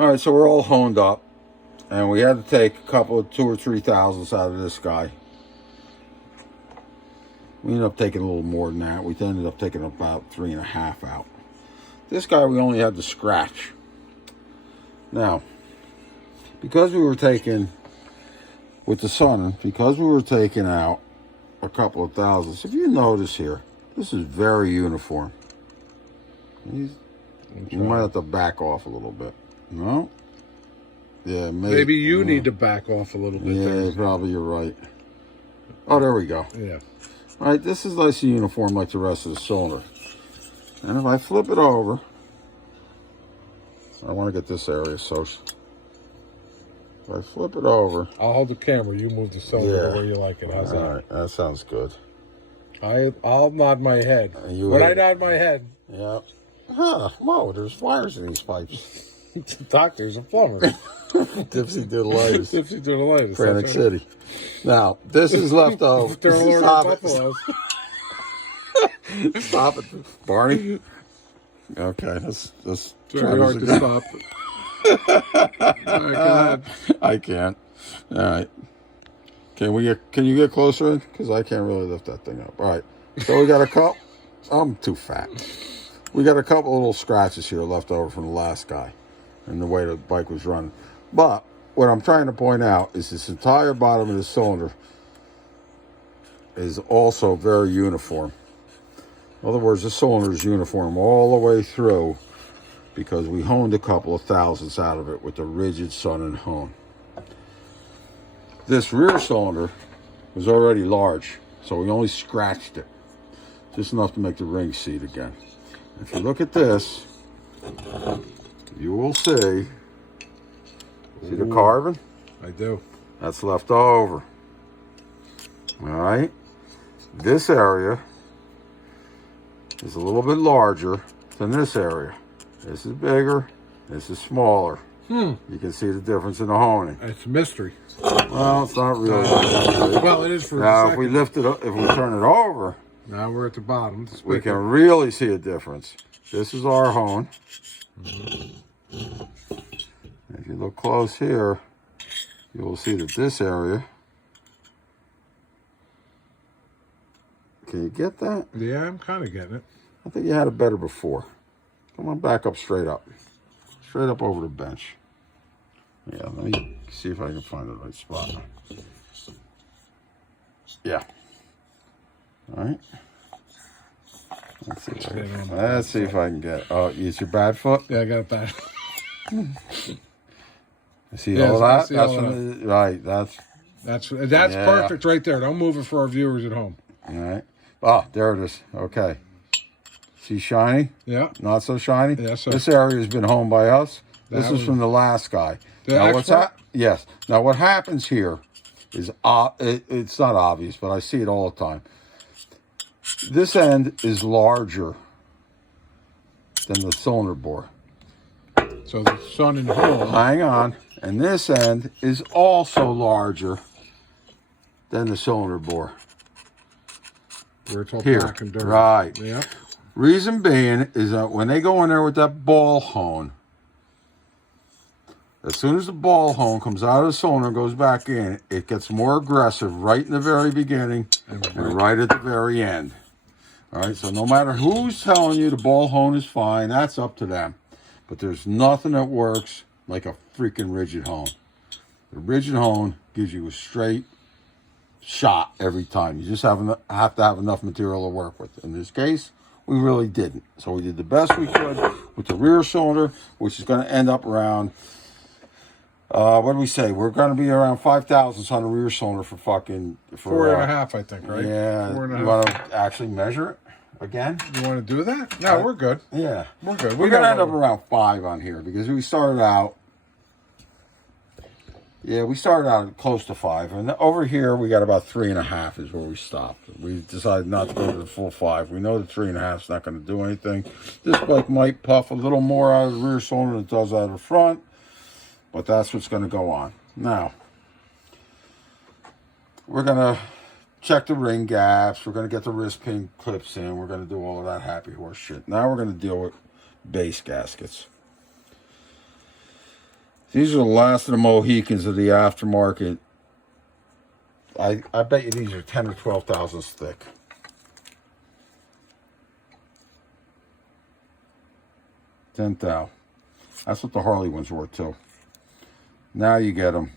All right, so we're all honed up, and we had to take a couple of 2 or 3 thousandths out of this guy. We ended up taking a little more than that. We ended up taking about 3.5 out. This guy we only had to scratch. Now, because we were taking with the sun, because we were taking out a couple of thousandths. If you notice here, this is very uniform. You might have to back off a little bit. No? Yeah, maybe you need to back off a little bit. Yeah, probably you're right. Oh, there we go. Yeah. All right, this is nice and uniform like the rest of the cylinder. And if I flip it over, I want to get this area so... If I flip it over... I'll hold the camera. You move the cylinder where you like it. How's that? All right, that sounds good. I'll nod my head. When I nod my head... Yep. Huh, whoa, there's wires in these pipes. Doctor's a plumber. Dipsy Diddleitis. Dipsy Diddleitis. Frantic City. Now, this is left over. Stop it, Barney. Okay, that's very hard to stop. All right, go ahead. I can't. All right. Can you get closer in? Because I can't really lift that thing up. All right. So we got a couple. I'm too fat. We got a couple little scratches here left over from the last guy and the way the bike was running. But what I'm trying to point out is this entire bottom of the cylinder is also very uniform. In other words, the cylinder is uniform all the way through because we honed a couple of thousandths out of it with the rigid sun and hone. This rear cylinder was already large, so we only scratched it. Just enough to make the ring seat again. If you look at this, you will see the carving? I do. That's left over. All right. This area is a little bit larger than this area. This is bigger. This is smaller. You can see the difference in the honing. It's a mystery. Well, it's not really. Well, it is for now. If we lift it up, if we turn it over, now we're at the bottom. We can really see a difference. This is our hone. If you look close here, you will see that this area. Can you get that? Yeah, I'm kind of getting it. I think you had it better before. Come on, back up straight up. Straight up over the bench. Yeah, let me see if I can find the right spot. Yeah. All right. Let's see if I can get. Oh, is your bad foot? Yeah, I got it bad. See all that? That's right. That's perfect right there. Don't move it for our viewers at home. All right. Ah, there it is. Okay. See shiny? Yeah. Not so shiny? Yeah, so this area has been honed by us. This is from the last guy. Now what's that? Yes. Now what happens here is it's not obvious, but I see it all the time. This end is larger than the cylinder bore. So the sun and hole. Hang on. And this end is also larger than the cylinder bore. Where it's all here. Black and dirty. Right. Yeah. Reason being is that when they go in there with that ball hone, as soon as the ball hone comes out of the cylinder and goes back in, it gets more aggressive right in the very beginning and right at the very end. All right, so no matter who's telling you the ball hone is fine, that's up to them. But there's nothing that works like a freaking rigid hone. The rigid hone gives you a straight shot every time. You just have to have enough material to work with. In this case, we really didn't. So we did the best we could with the rear cylinder, which is going to end up around... what do we say? We're going to be around 5 thousandths on the rear cylinder for 4.5, I think, right? Yeah. 4.5. You want to actually measure it again? You want to do that? No, we're good. Yeah. We're good. We're going to end up around 5 on here because we started out... Yeah, we started out close to 5. And over here, we got about 3.5 is where we stopped. We decided not to go to the full 5. We know the 3.5 is not going to do anything. This bike might puff a little more out of the rear cylinder than it does out of the front. But that's what's going to go on. Now, we're going to check the ring gaps. We're going to get the wrist pin clips in. We're going to do all of that happy horse shit. Now we're going to deal with base gaskets. These are the last of the Mohicans of the aftermarket. I bet you these are 10 or 12 thousandths thick. $10,000. That's what the Harley ones were too. Now you get them.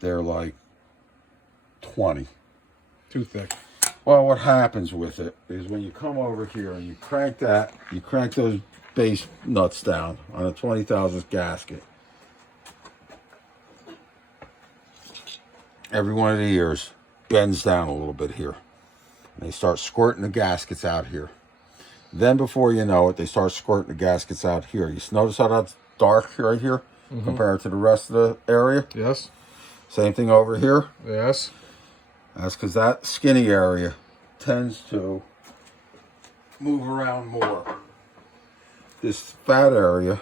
They're like 20. Too thick. Well, what happens with it is when you come over here and you crank those base nuts down on a 20 thousandth gasket. Every one of the ears bends down a little bit here. And they start squirting the gaskets out here. Then before you know it, they start squirting the gaskets out here. You notice how that's dark right here compared to the rest of the area? Yes. Same thing over here. Yes. That's because that skinny area tends to move around more. This fat area,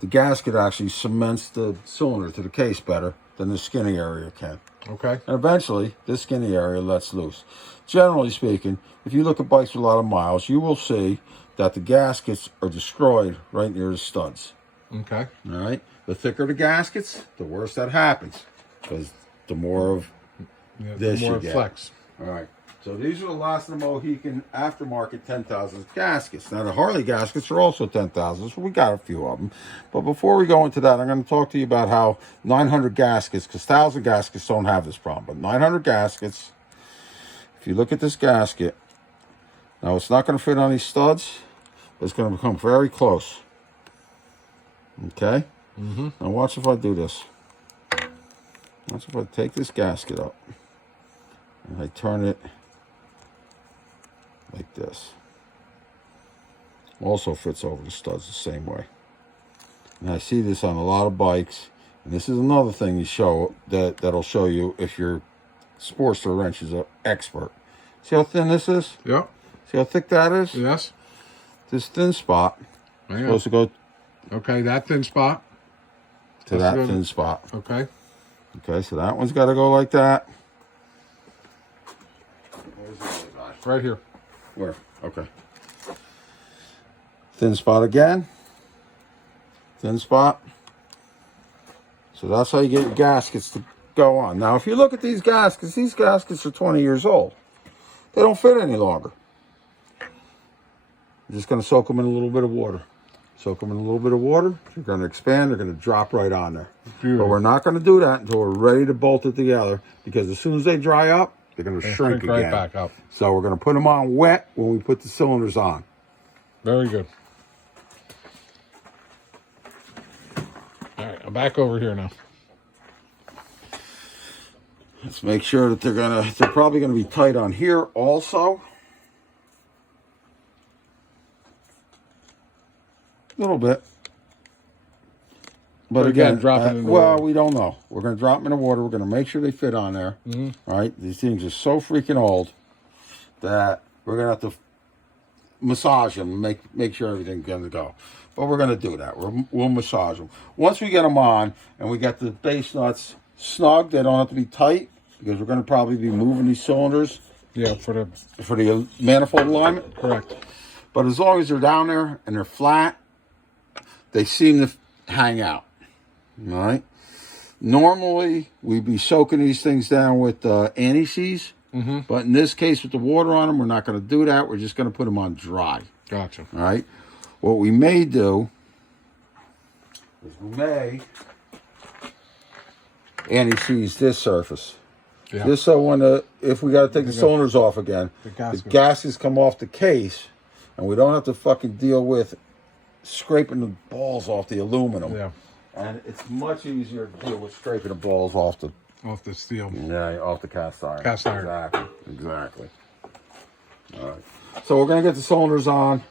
the gasket actually cements the cylinder to the case better than the skinny area can. Okay. And eventually, this skinny area lets loose. Generally speaking, if you look at bikes with a lot of miles, you will see that the gaskets are destroyed right near the studs. Okay. All right? The thicker the gaskets, the worse that happens. Because the more of this more you get. flex. All right. So these are the last of the Mohican aftermarket 10,000 gaskets. Now the Harley gaskets are also 10,000, so we got a few of them. But before we go into that, I'm going to talk to you about how 900 gaskets, because 1,000 gaskets don't have this problem, but 900 gaskets, if you look at this gasket, now it's not going to fit on these studs, but it's going to become very close. Okay? Now watch if I do this. Watch if I take this gasket up and I turn it like this. Also fits over the studs the same way. And I see this on a lot of bikes. And this is another thing you show that'll show you if your Sportster wrench is an expert. See how thin this is? Yep. See how thick that is? Yes. This thin spot is Hang on. supposed to go Okay, that thin spot. to that thin spot. Okay. Okay, so that one's got to go like that. Where's the other guy? Right here. Where? Okay. Thin spot again. Thin spot. So that's how you get your gaskets to go on. Now, if you look at these gaskets are 20 years old. They don't fit any longer. You're just going to soak them in a little bit of water. Soak them in a little bit of water. They're going to expand. They're going to drop right on there. Beautiful. But we're not going to do that until we're ready to bolt it together, because as soon as they dry up, they're going to shrink again. Right back up. So we're going to put them on wet when we put the cylinders on. Very good. All right, I'm back over here now. Let's make sure that they're probably gonna be tight on here also. A little bit. But again, drop it in the well, water. we don't know. We're gonna drop them in the water. We're gonna make sure they fit on there. All right, these things are so freaking old that we're gonna have to massage them, make sure everything's gonna go. But we're gonna do that. We'll massage them. Once we get them on and we got the base nuts snug, they don't have to be tight, because we're gonna probably be moving these cylinders. Yeah, for the manifold alignment. correct. But as long as they're down there and they're flat, they seem to hang out. All right. Normally, we'd be soaking these things down with anti-seize. But in this case, with the water on them, we're not going to do that. We're just going to put them on dry. Gotcha. All right. What we may do is we may anti-seize this surface. Yeah. Just so if we got to take the cylinders off again, the gaskets come off the case, and we don't have to fucking deal with scraping the balls off the aluminum. Yeah. And it's much easier to deal with scraping the balls off the steel. off the cast iron. Cast iron. Exactly. All right. So we're gonna get the cylinders on.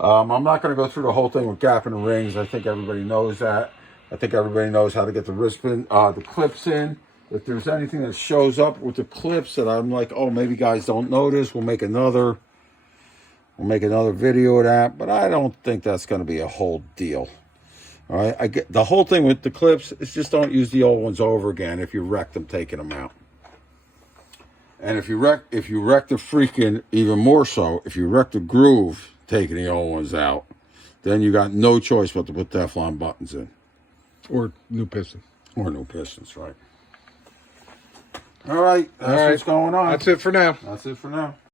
I'm not gonna go through the whole thing with gapping the rings. I think everybody knows that. I think everybody knows how to get the the clips in. If there's anything that shows up with the clips that I'm like, oh, maybe guys don't notice, we'll make another video of that. But I don't think that's going to be a whole deal. All right, I get the whole thing with the clips is just don't use the old ones over again if you wreck them taking them out. And if you wreck the freaking, even more so, if you wreck the groove taking the old ones out, then you got no choice but to put Teflon buttons in. Or new piston. Or no pistons, right. All right, that's what's going on. That's it for now. That's it for now.